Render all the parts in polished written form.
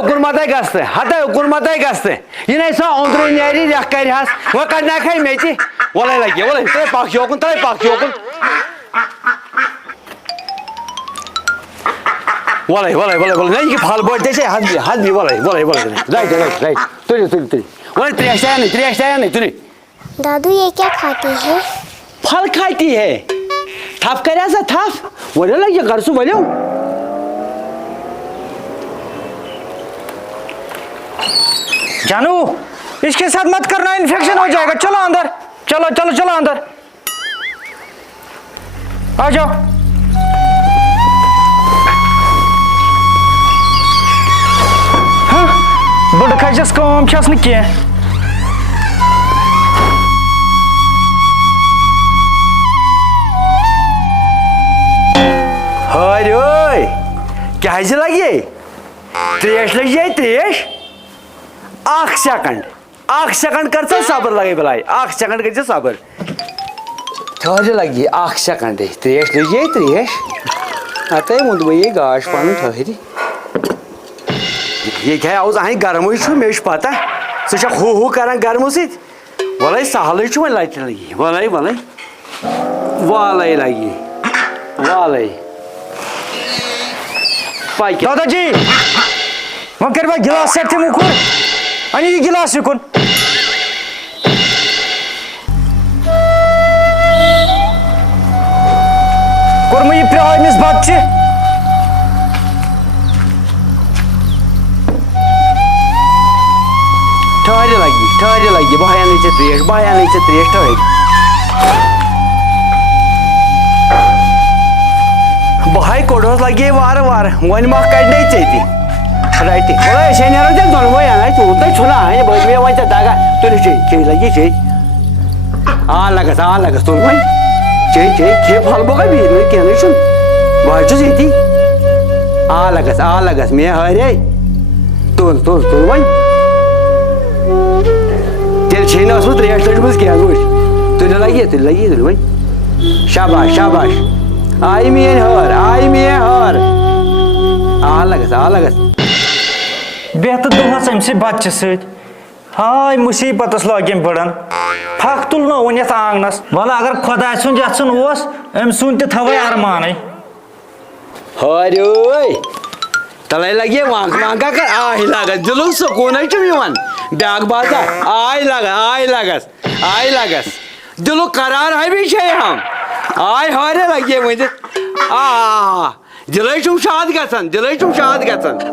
उकुन मत गस्ते हता उकुन मत गस्ते ये सो अंदर नारी रेख कर वो कना खै मेची वल लगे वल तय पाक योकुन वल वल वल वल नहीं फल बोट दे हद भी वल राइट तुरी वल त्रेश तुरी दादू ये क्या खाती है? फल खाती है थप कर थप वो लगे कर सु वो जानू इसके साथ मत करना, इन्फेक्शन हो जाएगा। चलो अंदर, चलो अंदर आ जाओ। हाँ बड़ खजस काम छस न के हरे क्या लगे त्रेश लगे त्रेश आख सेकंड कर सबर लगे बलाई आख सेकंड कर सबर ठहर लगी आख सेकंड त्रेश लगे त्रेश अत मुद ये गाश पान ठहरी ये क्या आज अह गर्म मे पता सह हु कर गर्म वल सहल वो लट लगी वल लगी वाल दादाजी वह कर गिलास सेट मुकुर अन ये गिलास युकुन कोर्म ये प्याव अमिस बच्चे ठहर लगी बहान त्रेश ठहर बहाय कोडस लगे वार वन मह कड़े चे राइट बोला शे दोनों तू छुना मे वन दगा तुल चे लगी चे लगस तुल वन चे खे फल बो बीन कह बहुत ये लगस मे हरे तुल वन तेल छे त्रेश लजम कह तुल लगी वन शाबाश आई मेन हर लगस बेहतर दोहस अमि बच्चे सत हाय मुसीबत लगे बड़न फक तुल वन ये आंगनस वल अगर खुदा सुन यन अम सुन तवे अरमान हरे तले लगे वांका कर आय लगस दिल सुकून ब्याक बात आय लगस दिल करार है भी हम आय हरे लगे वन दिल शाद गन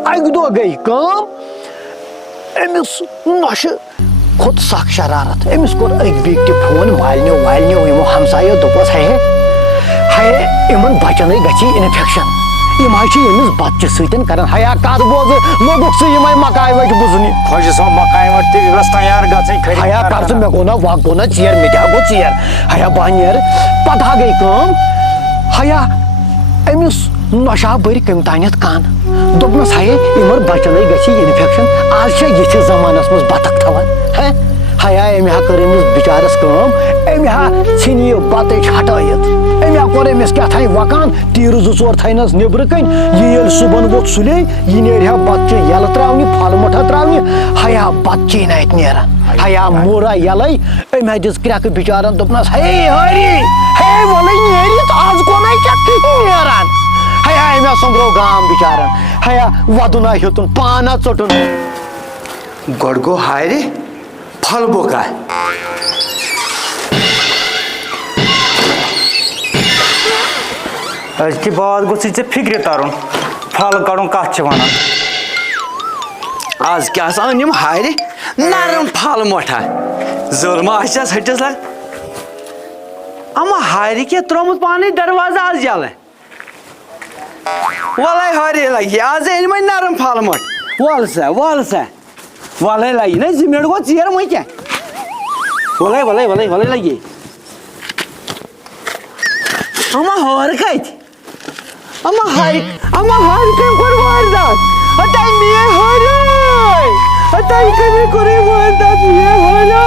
अक दो गई अमिस नश खुद सख शरारत अमिस कोर अक बेक फोन वालनो यमो हमसायो दोपस है इन बचन गि इन्फेक्शन यम अमिस बच्चे सतन कर हया कत बोज लोगुक सह मकाय वट बुजन खुश सो मकाय वट तैयार ग हया कर मे गो ना वह गो ना चेर मे क्या गो चेर हया बह नीर पता गई हया अमिस नशा बर कम तान कान दोपनस हाय इमर बचन गि इन्फेक्शन आज ये जमानस मज बतख थवान हया अमे कर बिचारस अमे छिन यह बत हटात अमे कोर अमिस क्या था वकान तीर जोर थनस नबर कन ये सुबह वोत सुले यह नेर बच्चे यल त्रावन फल मुठा त्रावन हया बच्चे नत नेरान हया मोरा यल अमे दिस क्रक बिचारन दोपनस हे हरी हे वल नेरित आज कोन नेरान हया अमे सोम्रो गाम बिचारन हया वदुना हेतुन पाना चोटुन गोड़ गो हाय रे फल बोका अजक बाद गोस फिक्र तरन फल कड़न कत वन आज क्या अनिम हाय रे नरम फल मोठा जुलमा हटस लग अमा हाय क्या त्रोमुत पानी दरवाजा आज जल वल हरे लगे आज अन नरम फल मोट वल सा लगे ना 2 मिनट गो चेर वो क्या वल लगे अमा हर कत अमा हर कम कर वारदात अतः मे हरे अतः कमी करे वारदात मे हरे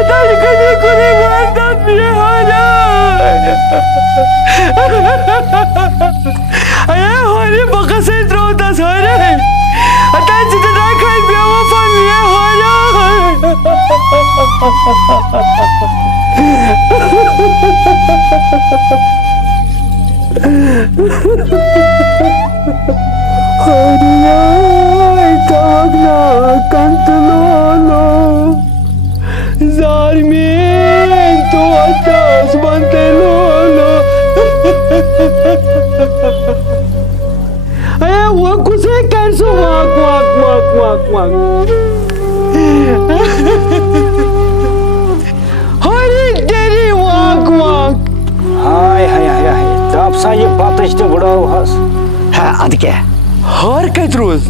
अतः कमी करे वारदात मे हरे अये हरे अरे बका से त्रोतास अरे आता जिथे नाही खाय बेवफा मी हाय हाय हाय हाय तब सा ये बतच तो बुढ़ाव हस हाँ अद क्या हर कत रोज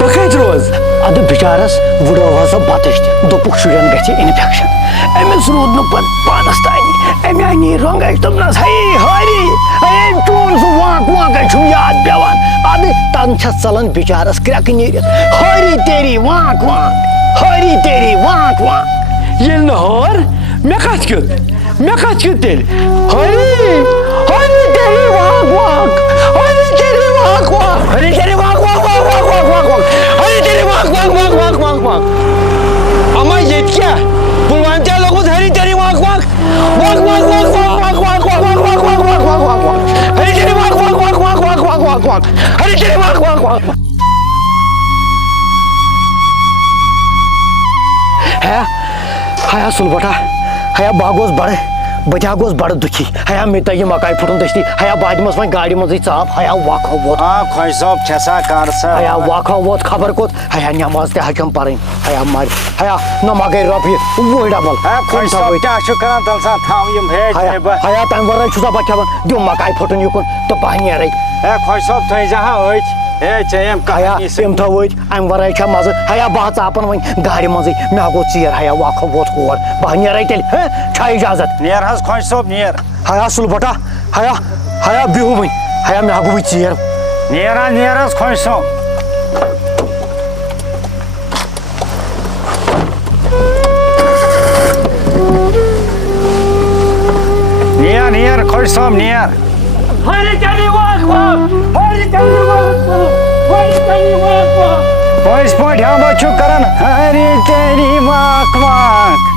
बकत रोज अद बिचारस वुडो हस बतच दोपुक शुरन गछि इन्फेक्शन एमिस रोद न पानस तानी एमि आनी रंग तमनस हे हरी ए चोन सु वाक वाक छु याद पेवान अद तन छ चलन बिचारस क्रक नीर हरी तेरी वाक वाक हरी तेरी वाक वाक ये नहर मैं कत तेल हरी हरी तेरी वाक वाक हरी तेरी वाक वाक हरी तेरी वाक वाक वाक वाक वाक वाक वाक हरी तेरी वाक वाक वाक वाक वाक वाक अमा ये क्या पुलवानच्या लोक हरी तेरी वाक वाक वाक वाक वाक वाक वाक वाक वाक वाक वाक वाक वाक वाक वाक हरी तेरी वाक वाक वाक वाक वाक वाक वाक वाक हरी तेरी वाक वाक वाक है हाया सुलबटा हाया बागोस बड़े बजा गोस बड़ दुखी हाया मे तय मकाई फुटन दस्ती हाया बाद मस वही गाड़ी मज चाप हाया वाखो वोत हाँ खोज सब छसा कर सा हाया वाखो वोत खबर कोत हाया नमाज ते हकम पढ़न हाया मार हाया नमा गई रफी वो डबल हाँ खोज सब क्या शुक्र तल सा थाम यम भेज हाया तम वर छुसा बच्चा दो मकाई फुटन युकन तो पानी रे ए खोज सब थई जहां होय ए चयम हाया सेम थवत अम वर छ मज हाया बह चापन वन गाड़ी मज मे गो चीर हाया वाखो वोत होर बह नेरे तेल छ इजाजत नेर हस खोज सब नेर हाया सुलबटा हाया हाया बिहु वन हाया मे गो चीर नेरा नेरस खोज सब नेर खोज सब नेर हरी तेरी वाक वाक हरी तेरी वाक वाक हरी तेरी वाक वाक खोज पठ हम छु करन हरी तेरी वाक वाक